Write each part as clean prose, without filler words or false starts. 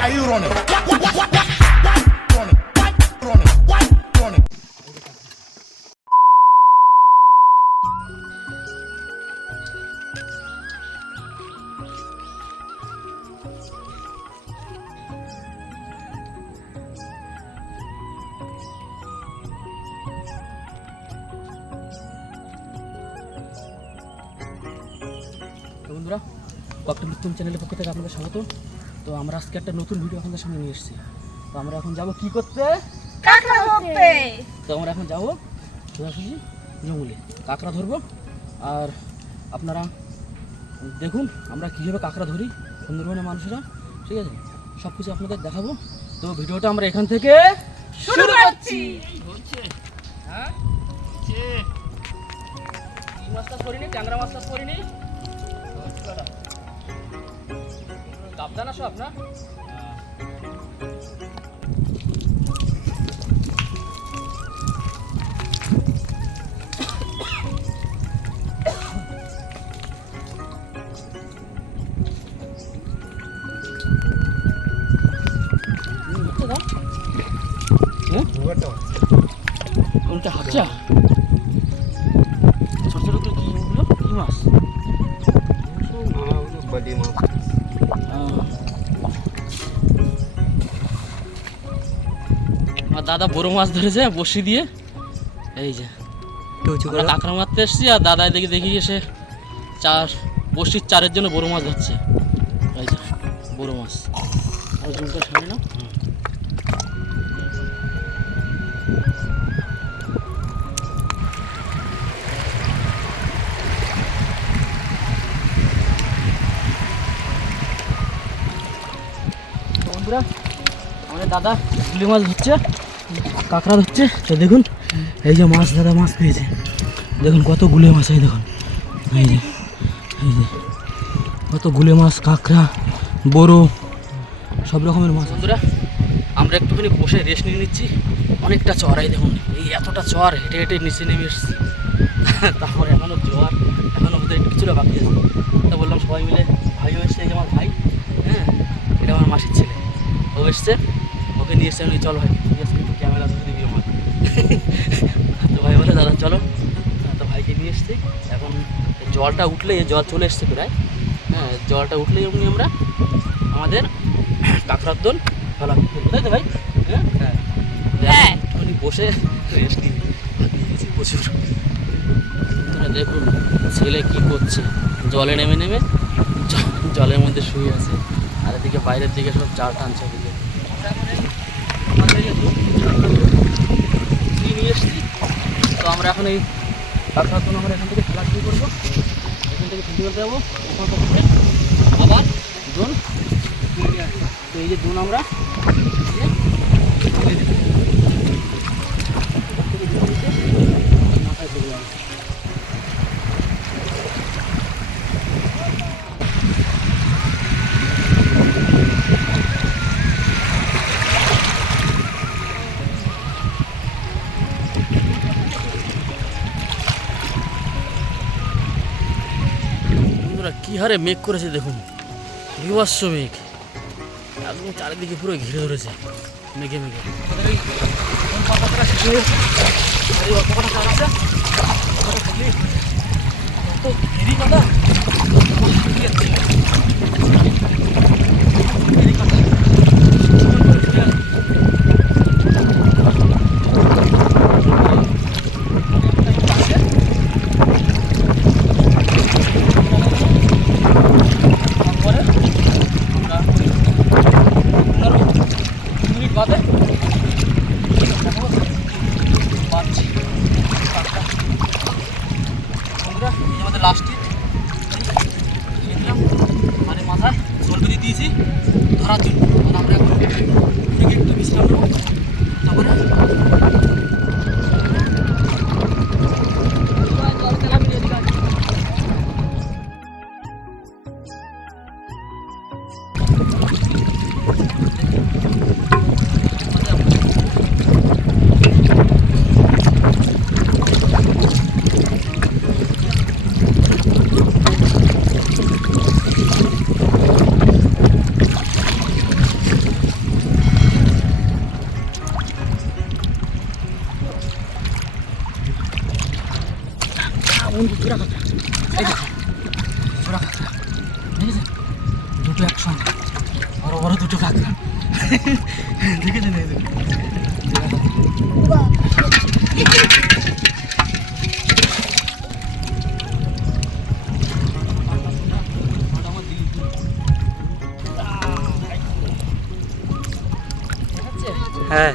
are you running? বন্ধুরা, cocktail উত্তম চ্যানেলের পক্ষ থেকে আপনাদের স্বাগত। তো আমরা আজকে একটা নতুন ভিডিও আপনাদের সামনে নিয়ে এসেছি। তো আমরা এখন যাব কি করতে? কাঁকড়া ধরতে। তো আমরা এখন যাব সোজাসুজি জঙ্গলে কাঁকড়া ধরবো। আর আপনারা দেখুন আমরা কীভাবে কাঁকড়া ধরি সুন্দরবনের মানুষেরা, ঠিক আছে? সব কিছু আপনাদের দেখাবো। তো ভিডিওটা আমরা এখান থেকে শুরু করছি। হ্যাঁ, এই মাছটা করিনি, ট্যাংরা মাছটা করিনি, গাবদানা সব না। ওটা হাঁচা ছোট ছোট কি ওগুলো কি মাছ? আর দাদা বড় মাছ ধরেছে বসি দিয়ে। এই যে কাঁকড়া মারতে এসছি, আর দাদা দেখি দেখি এসে বসির চারের জন্য বড় মাছ ধরছে। এই যে বড় মাছ। আর জুমটা সামনে না, বন্ধুরা আমাদের দাদা গুলি মাছ ধরছে, কাঁকড়া ধরছে। তো দেখুন এই যে মাছ, দাদা মাছ পেয়েছে। দেখুন কত গুলে মাছ, এই দেখুন এই যে কত গুলে মাছ, কাঁকড়া, বড়, সব রকমের মাছ। বন্ধুরা আমরা একটুখানি বসে রেস্ট নিয়ে নিচ্ছি। অনেকটা চর, এই দেখুন এই এতটা চর হেঁটে হেঁটে নিচে নেমে এসেছি। তারপরে এখনও জ্বর, এখনও ওদের কিছুটা বাকি আছে। তা বললাম সবাই মিলে, ভাইও এসছে, আমার ভাই, হ্যাঁ এটা আমার মাসির ছেলে, ও এসছে, ওকে নিয়ে এসছে। আমি চলো ভাই একটু ক্যামেরা ধরে দিবি আমার। তো ভাই বলে দাদা চলো। তো ভাইকে নিয়ে এসছি। এখন জলটা উঠলেই, জল চলে এসছে প্রায়, হ্যাঁ জলটা উঠলেই এমনি আমরা আমাদের কাঁকড়ার দোল ফেলা তাই তো ভাই? হ্যাঁ হ্যাঁ একটুখানি বসে রেস্ট নিই, গেছি প্রচুর। দেখুন ছেলে কি করছে, জলে নেমে নেমে জলের মধ্যে শুয়ে আছে, আর এদিকে বাইরের দিকে সব জাল টানছে। ওদিকে নিয়ে এসছি। তো আমরা এখন এই কাঁকড়ার জন্য আমরা এখান থেকে খেলা শুরু করবো। এখান থেকে ছুটি করতে যাবো আবার দোন। তো এই যে দোন আমরা মাথায় চলে যাবো। কি হারে মেঘ করেছে দেখুন, বিভৎস মেঘ, একদম চারিদিকে পুরো ঘিরে ধরেছে মেঘে মেঘে। আমাদের লাস্ট মানে মাথায় জলবেরি দিয়েছি ধরার জন্য। আমরা এখন একটু বিশ্রাম নেব, তারপরে বড় বড় দুটো কাঁকড়া দেখেছেন এই দুটো? হ্যাঁ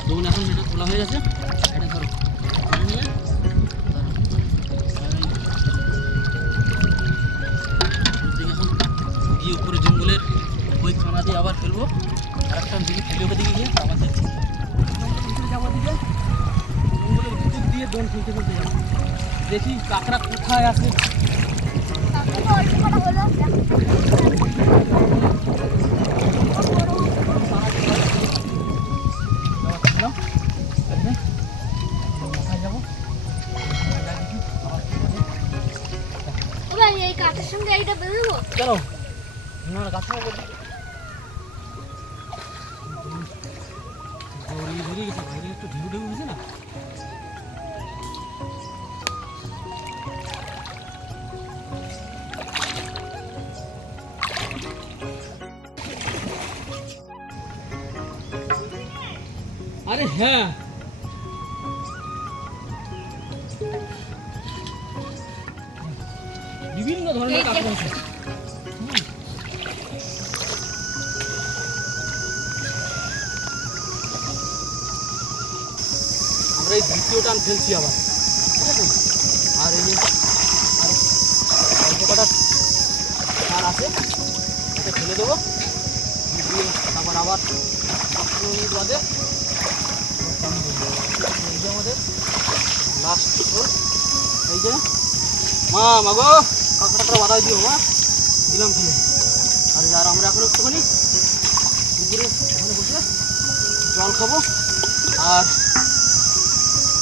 দেখুন এখন যেটা তোলা হয়ে গেছে এটা ধরো ধরে নিয়ে এখন গিয়ে উপরে জঙ্গলের ওই খানা দিয়ে আবার ফেলবো আর একটা দিকে ফেলে দিকে গিয়ে আবার দেখছি যাবো দিকে জঙ্গলের ভিতর দিয়ে দোল ফেলতে ফেলতে যাবো দেখি কাঁকড়া কোথায় আছে এই কাঠের সঙ্গে এইটা বেঁধে দেবো চলো না গাছে বেরিয়ে গেছে বাইরে একটু ঢেউ ঢেউ হয়েছে না আরে হ্যাঁ বিভিন্ন ধরনের কাঁকড়া আছে আমরা এই দ্বিতীয় টান ফেলছি আবার ঠিক আছে আর এই যে আর অল্প কটা সার আছে এটা ফেলে দেবো দিয়ে তারপর আবার 5 মিনিট বাদে এই যে আমাদের লাস্ট এই যে মাগো কাঁকড়াটা বাধাই দিও মা দিলাম ফেলে আর আমরা এখন একটুখানি পুকুরে ওখানে বসে জল খাবো আর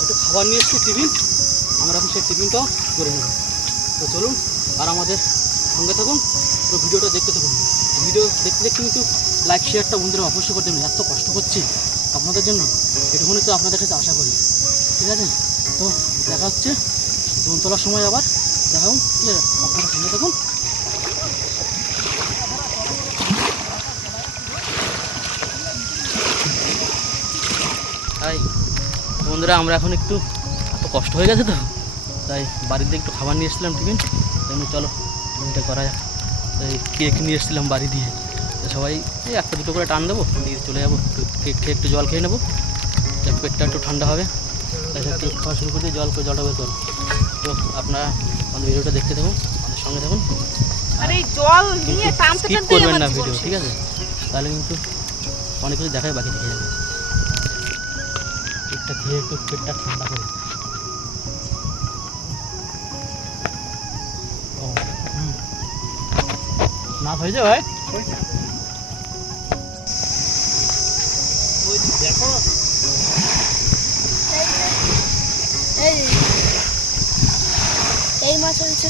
একটু খাবার নিয়ে এসছি টিফিন আমরা এখন সেই টিফিনটাও করে নেব তো চলুন আর আমাদের সঙ্গে থাকুন তো ভিডিওটা দেখতে থাকুন ভিডিও দেখতে দেখতে কিন্তু লাইক শেয়ারটা বন্ধুরা অবশ্যই করতে হবে এত কষ্ট করছি আপনাদের জন্য এটুকুনি তো আপনাদের কাছে আশা করি ঠিক আছে তো দেখা হচ্ছে দোল তোলার সময় আবার দেখাও ঠিক আছে আপনারা সঙ্গে থাকুন তাই বন্ধুরা আমরা এখন একটু এত কষ্ট হয়ে গেছে তো তাই বাড়িতে একটু খাবার নিয়ে এসেছিলাম টিফিন তেমনি চলো টিফিনটা করা যায় তাই কেক নিয়ে এসেছিলাম বাড়ি দিয়ে তো সবাই এই একটা দুটো করে টান দেবো দিয়ে চলে যাবো একটু কেক খেয়ে একটু জল খেয়ে নেবো পেটটা একটু ঠান্ডা হবে তাই একটু খাওয়া শুরু করে দিয়ে জলটা বের করো তো আপনারা আমাদের ভিডিওটা দেখতে থাকুন আমাদের সঙ্গে থাকুন আর এই জল নিয়ে টানতে স্কিপ টানতে করবেন না ভিডিও ঠিক আছে তাহলে কিন্তু অনেক কিছু দেখায় বাকি থেকে যাবে কেকটা খেয়ে একটু পেটটা ঠান্ডা করে না হয়েছে ভাই ওই দেখো এই মাছ হয়েছে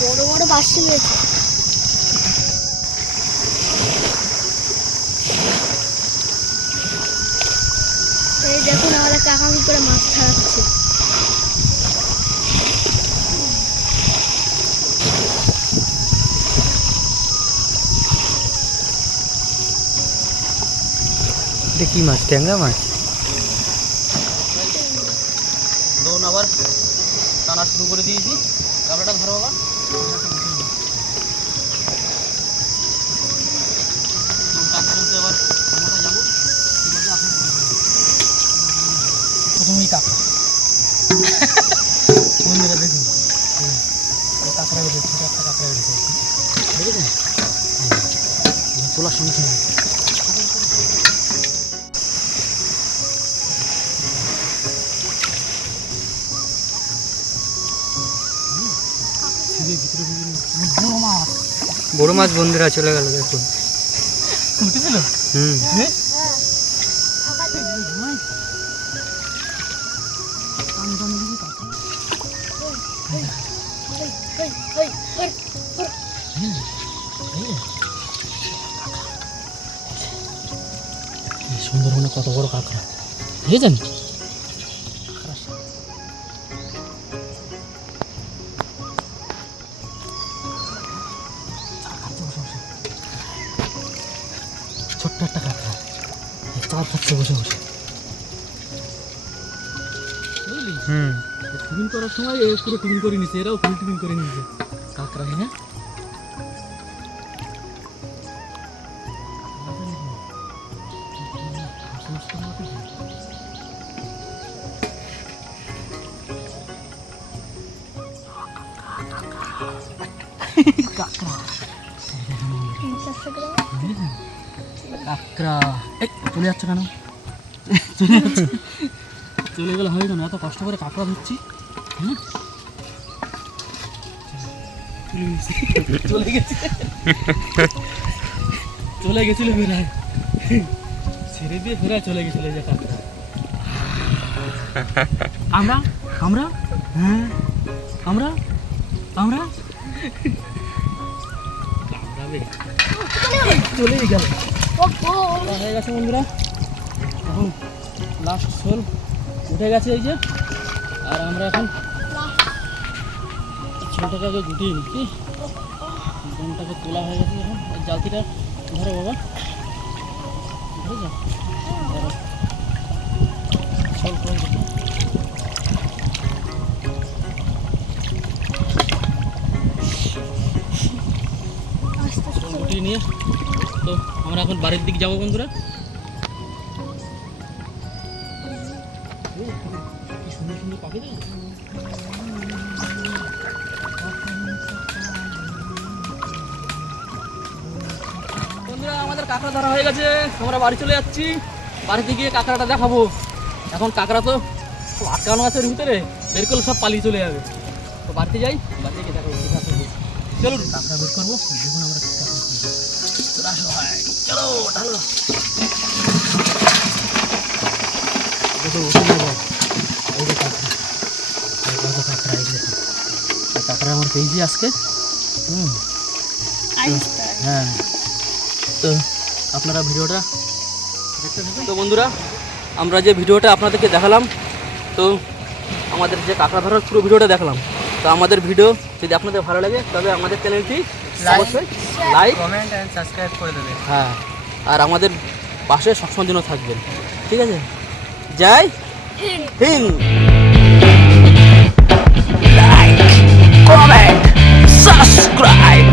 বড় বড় বাসি হয়েছে এই দেখুন আমাদের কাকা কি করে মাছ ছাড়াচ্ছে এটা কি মাছ ট্যাংরা মাছ দোন আবার টানা শুরু করে দিয়েছি গামলাটা ধরো বাবা টানতে আবার আমরা যাবো প্রথমেই কাঁকড়া বন্ধুরা দেখুন কাঁকড়া বেড়েছে ছোটো একটা কাঁকড়া বেড়েছে দেখেছেন তোলার সঙ্গে সঙ্গে বড় মাছ বন্ধুরা চলে গেল দেখুন। উঠেছিল হুম হ্যাঁ সুন্দরবনে কত বড় কাঁকড়া বুঝেছেন? ছোট্ট একটা কাঁকড়া চাল খাচ্ছে বসে বসে বুঝলি? হুম টিফিন করার সময় এ পুরো টিফিন করে নিচ্ছে, এরাও ফুল টিফিন করে নিচ্ছে কাঁকড়া। হ্যাঁ কাঁকড়া 400 গ্রাম। কাঁকড়া এই চলে যাচ্ছে কেন? চলে যাচ্ছে, চলে গেলে হয় কেন? এত কষ্ট করে কাঁকড়া ধরছি। হ্যাঁ চলে গেছে, চলে গেছিল ফেরায়, ছেড়ে দিয়ে ফেরায় চলে গেছিল যে কাঁকড়া। আমরা আমরা হ্যাঁ আমরা আমরা কামড়াবে, চলেই গেল। হয়ে গেছে বন্ধুরা, এখন লাস্ট শোল উঠে গেছে এই যে, আর আমরা এখন ছোটটাকে আগে গুটিয়ে নিচ্ছি। দমটাকে তোলা হয়ে গেছে এখন, জালতিটা ধরো বাবা, ধরেছ? ধরো। শোল ফোল দেখো। শোল গুটিয়ে নিয়ে তো আমরা এখন বাড়ির দিকে যাবো বন্ধুরা। কি সুন্দর সুন্দর পাখি দেয়। বন্ধুরা আমাদের কাঁকড়া ধরা হয়ে গেছে, আমরা বাড়ি চলে যাচ্ছি। বাড়িতে গিয়ে কাঁকড়াটা দেখাবো। এখন কাঁকড়া তো সব আটকানো আছে ওর ভিতরে, বের করলে সব পালিয়ে চলে যাবে। তো বাড়িতে যাই, বাড়িতে গিয়ে দেখাবো। চলুন কাঁকড়া বের করবো, দেখুন আমরা চলে আসো ভাই, চলো ঢালো। দেখো ওখানে যাও, এই যে কাঁকড়া, এই বড় কাঁকড়া, এই দেখুন এই কাঁকড়া আমার পেয়েছি আজকে। হ্যাঁ তো আপনারা ভিডিওটা দেখতে থাকুন। তো বন্ধুরা আমরা যে ভিডিওটা আপনাদেরকে দেখালাম, তো আমাদের যে কাঁকড়া ধরার পুরো ভিডিওটা দেখলাম, তো আমাদের ভিডিও যদি আপনাদের ভালো লাগে তবে আমাদের চ্যানেলটি অবশ্যই লাইক কমেন্ট এন্ড সাবস্ক্রাইব করে দেবেন। হ্যাঁ, আর আমাদের পাশে সবসময় জন্য থাকবেন, ঠিক আছে? জয় হিন্দ। Like comment subscribe.